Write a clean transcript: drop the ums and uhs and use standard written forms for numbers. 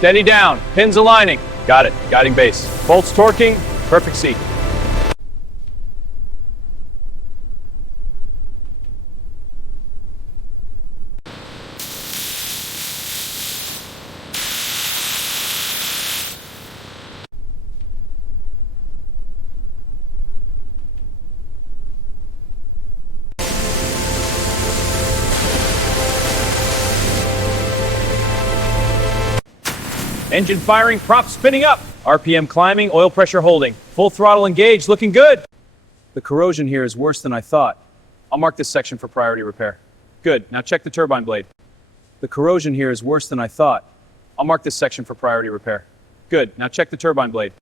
Steady down. Pins aligning. Got it. Guiding base. Bolts torquing. Perfect seat. Engine firing, prop spinning up. RPM climbing, oil pressure holding. Full throttle engaged, looking good. The corrosion here is worse than I thought. I'll mark this section for priority repair. Good, now check the turbine blade. The corrosion here is worse than I thought. I'll mark this section for priority repair. Good, now check the turbine blade.